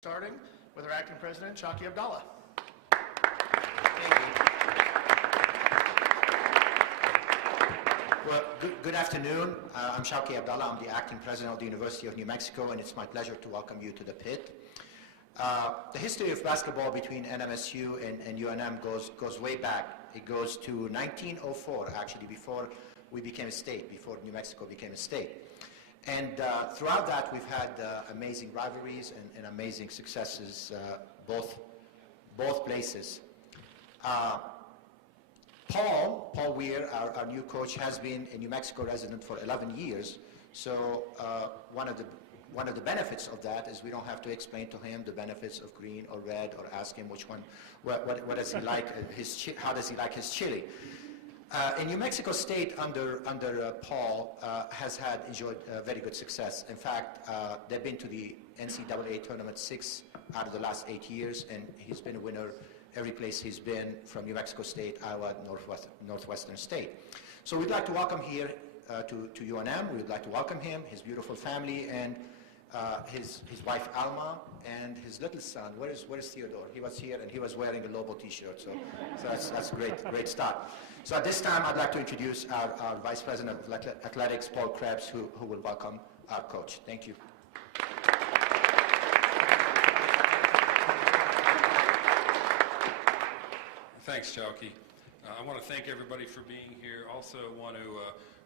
Starting with our acting president, Chaki Abdallah. Thank you. Well, good afternoon. I'm Chaki Abdallah. I'm the acting president of the University of New Mexico, and it's my pleasure to welcome you to the pit. The history of basketball between NMSU and UNM goes way back. It goes to 1904, actually, before we became a state, before New Mexico became a state. And throughout that, we've had amazing rivalries and amazing successes, both places. Paul Weir, our new coach, has been a New Mexico resident for 11 years. So one of the benefits of that is we don't have to explain to him the benefits of green or red, or ask him which one, what does he like, how does he like his chili. In New Mexico State, under Paul, has enjoyed very good success. In fact, they've been to the NCAA tournament 6 out of the last 8 years, and he's been a winner every place he's been, from New Mexico State, Iowa, Northwestern State. So we'd like to welcome here to UNM. We'd like to welcome him, his beautiful family, and his wife Alma, and his little son. Where's Theodore? He was here, and he was wearing a Lobo t-shirt, so that's a great start. So at this time, I'd like to introduce our Vice President of Athletics, Paul Krebs, who will welcome our coach. Thank you. Thanks, Chowki. I want to thank everybody for being here. Also want to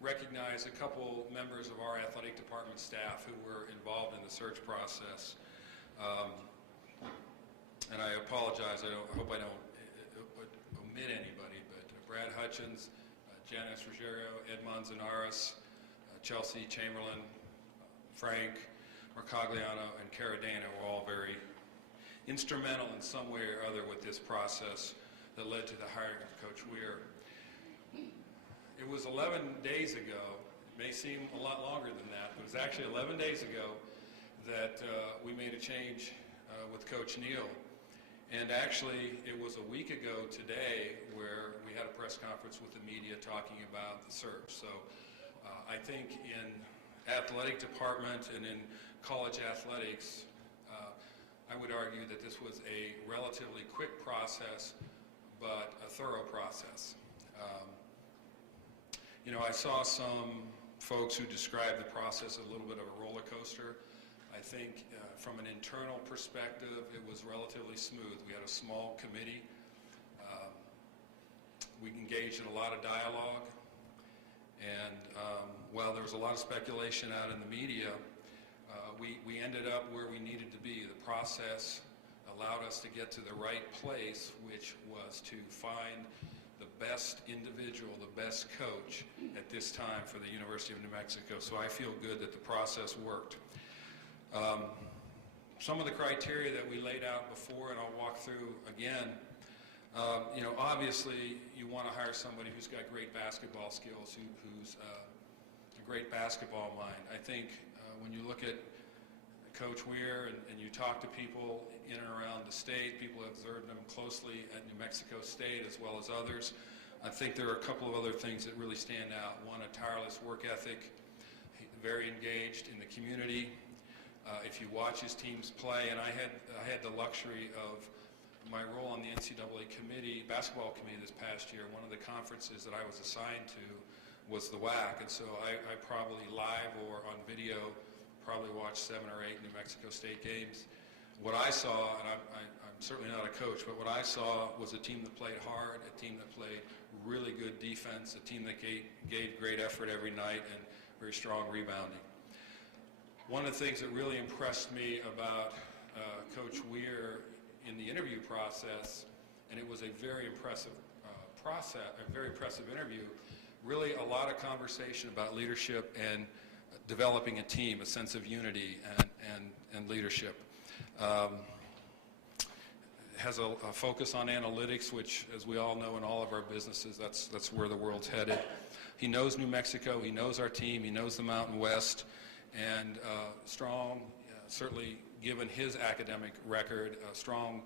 recognize a couple members of our athletic department staff who were involved in the search process. And I apologize, I hope I don't omit anybody, but Brad Hutchins, Janice Ruggiero, Ed Manzanares, Chelsea Chamberlain, Frank Mercogliano, and Caradena were all very instrumental in some way or other with this process that led to the hiring of Coach Weir. It was 11 days ago, it may seem a lot longer than that, but it was actually 11 days ago that we made a change with Coach Neal. And actually, it was a week ago today where we had a press conference with the media talking about the search. So I think in athletic department and in college athletics, I would argue that this was a relatively quick process, but a thorough process. You know, I saw some folks who described the process as a little bit of a roller coaster. I think from an internal perspective, it was relatively smooth. We had a small committee. We engaged in a lot of dialogue. And while there was a lot of speculation out in the media, we ended up where we needed to be. The process allowed us to get to the right place, which was to find the best individual, the best coach at this time for the University of New Mexico. So I feel good that the process worked. Some of the criteria that we laid out before, and I'll walk through again, you know, obviously you want to hire somebody who's got great basketball skills, who's a great basketball mind. I think when you look at Coach Weir and you talk to people in and around the state, people have observed him closely at New Mexico State as well as others. I think there are a couple of other things that really stand out. One, a tireless work ethic, very engaged in the community. If you watch his teams play, and I had the luxury of my role on the NCAA committee, basketball committee this past year. One of the conferences that I was assigned to was the WAC, and so I probably live or on video probably watched 7 or 8 New Mexico State games. What I saw, and I'm certainly not a coach, but what I saw was a team that played hard, a team that played really good defense, a team that gave great effort every night, and very strong rebounding. One of the things that really impressed me about Coach Weir in the interview process, and it was a very impressive interview, really a lot of conversation about leadership and developing a team, a sense of unity and leadership. Has a focus on analytics, which, as we all know in all of our businesses, that's where the world's headed. He knows New Mexico, he knows our team, he knows the Mountain West, and strong, certainly given his academic record, strong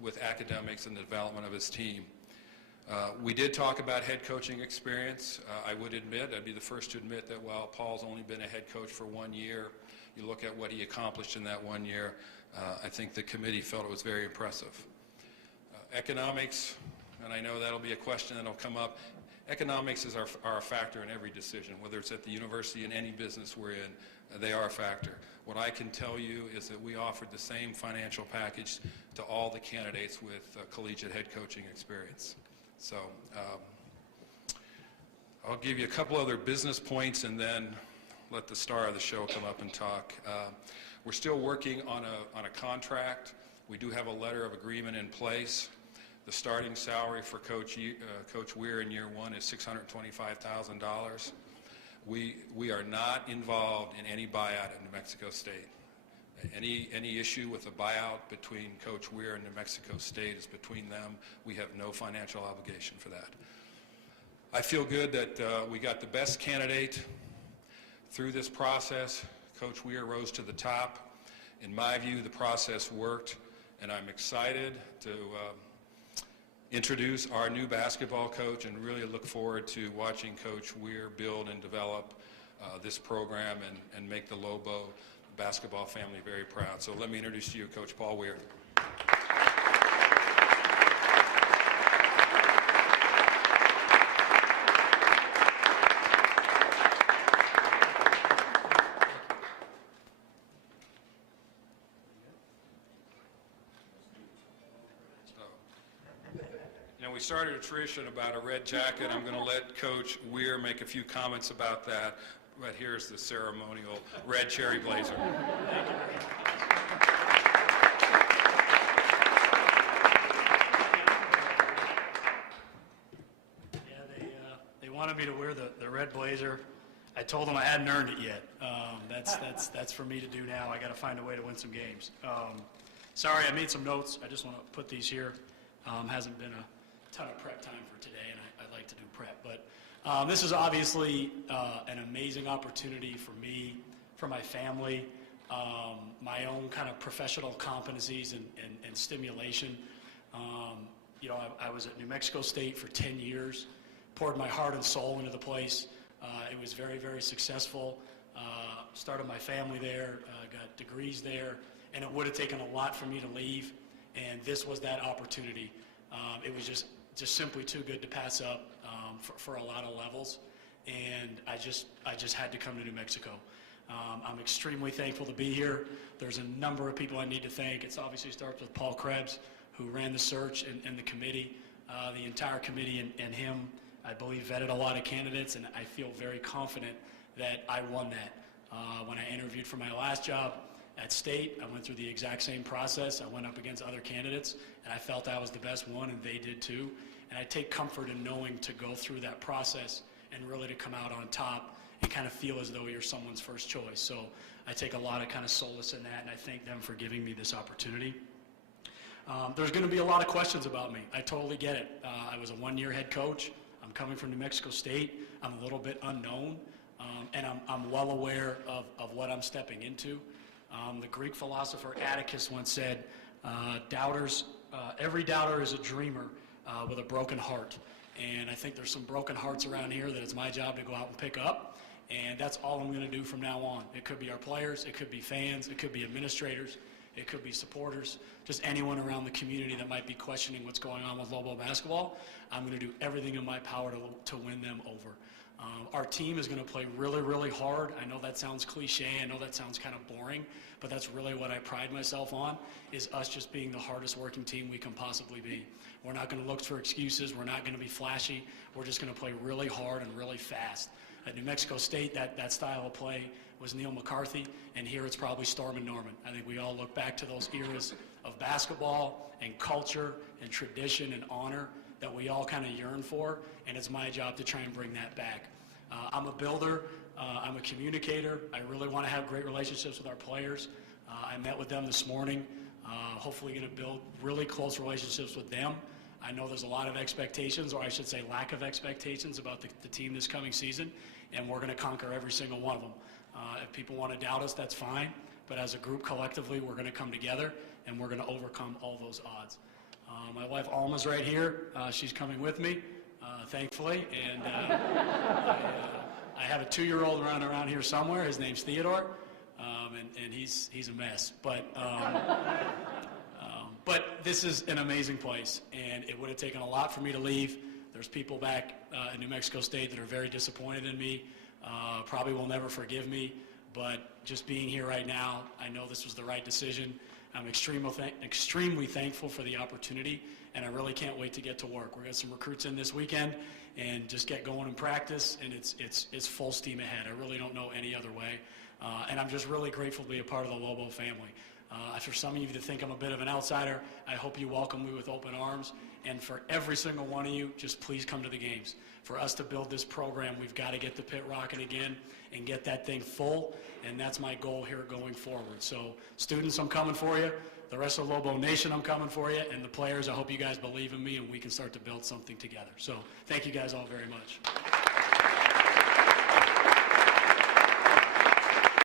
with academics and the development of his team. We did talk about head coaching experience. I would admit, I'd be the first to admit that while Paul's only been a head coach for 1 year, you look at what he accomplished in that 1 year, I think the committee felt it was very impressive. Economics, and I know that'll be a question that'll come up. Economics are a factor in every decision, whether it's at the university, in any business we're in, they are a factor. What I can tell you is that we offered the same financial package to all the candidates with collegiate head coaching experience. So I'll give you a couple other business points and then let the star of the show come up and talk. We're still working on a contract. We do have a letter of agreement in place. The starting salary for Coach Weir in year one is $625,000. We are not involved in any buyout at New Mexico State. Any issue with a buyout between Coach Weir and New Mexico State is between them. We have no financial obligation for that. I feel good that we got the best candidate through this process. Coach Weir rose to the top. In my view, the process worked, and I'm excited to introduce our new basketball coach and really look forward to watching Coach Weir build and develop this program and make the Lobo basketball family very proud. So let me introduce to you Coach Paul Weir. We started a tradition about a red jacket. I'm going to let Coach Weir make a few comments about that, but here's the ceremonial red cherry blazer. Yeah, they wanted me to wear the red blazer. I told them I hadn't earned it yet. That's for me to do now. I got to find a way to win some games. Sorry, I made some notes. I just want to put these here. Hasn't been a ton of prep time for today, and I like to do prep. But this is obviously an amazing opportunity for me, for my family, my own kind of professional competencies and stimulation. You know, I was at New Mexico State for 10 years, poured my heart and soul into the place. It was very, very successful. Started my family there, got degrees there, and it would have taken a lot for me to leave, and this was that opportunity. It was just simply too good to pass up for a lot of levels, and I just had to come to New Mexico. I'm extremely thankful to be here. There's a number of people I need to thank. It obviously starts with Paul Krebs, who ran the search and the committee, the entire committee and him. I believe vetted a lot of candidates, and I feel very confident that I won that. When I interviewed for my last job at State, I went through the exact same process. I went up against other candidates, and I felt I was the best one, and they did too. And I take comfort in knowing to go through that process and really to come out on top and kind of feel as though you're someone's first choice. So I take a lot of kind of solace in that, and I thank them for giving me this opportunity. There's going to be a lot of questions about me. I totally get it. I was a one-year head coach. I'm coming from New Mexico State. I'm a little bit unknown, and I'm well aware of what I'm stepping into. The Greek philosopher Atticus once said, every doubter is a dreamer with a broken heart. And I think there's some broken hearts around here that it's my job to go out and pick up. And that's all I'm going to do from now on. It could be our players, it could be fans, it could be administrators, it could be supporters, just anyone around the community that might be questioning what's going on with Lobo basketball. I'm going to do everything in my power to win them over. Our team is going to play really, really hard. I know that sounds cliche. I know that sounds kind of boring, but that's really what I pride myself on, is us just being the hardest working team we can possibly be. We're not going to look for excuses. We're not going to be flashy. We're just going to play really hard and really fast. At New Mexico State, that style of play was Neil McCarthy, and here it's probably Storm and Norman. I think we all look back to those eras of basketball and culture and tradition and honor that we all kind of yearn for, and it's my job to try and bring that back. I'm a builder. I'm a communicator. I really want to have great relationships with our players. I met with them this morning. Hopefully going to build really close relationships with them. I know there's a lot of expectations, or I should say lack of expectations, about the team this coming season, and we're going to conquer every single one of them. If people want to doubt us, that's fine, but as a group collectively, we're going to come together, and we're going to overcome all those odds. My wife Alma's right here. She's coming with me, thankfully, and I have a 2-year-old around here somewhere. His name's Theodore. and he's a mess. But this is an amazing place, and it would have taken a lot for me to leave. There's people back in New Mexico State that are very disappointed in me, probably will never forgive me, but just being here right now, I know this was the right decision. I'm extremely thankful for the opportunity, and I really can't wait to get to work. We're got some recruits in this weekend, and just get going in practice, and it's full steam ahead. I really don't know any other way, and I'm just really grateful to be a part of the Lobo family. For some of you that think I'm a bit of an outsider, I hope you welcome me with open arms. And for every single one of you, just please come to the games. For us to build this program, we've got to get the pit rocking again and get that thing full, and that's my goal here going forward. So students, I'm coming for you. The rest of Lobo Nation, I'm coming for you. And the players, I hope you guys believe in me and we can start to build something together. So thank you guys all very much.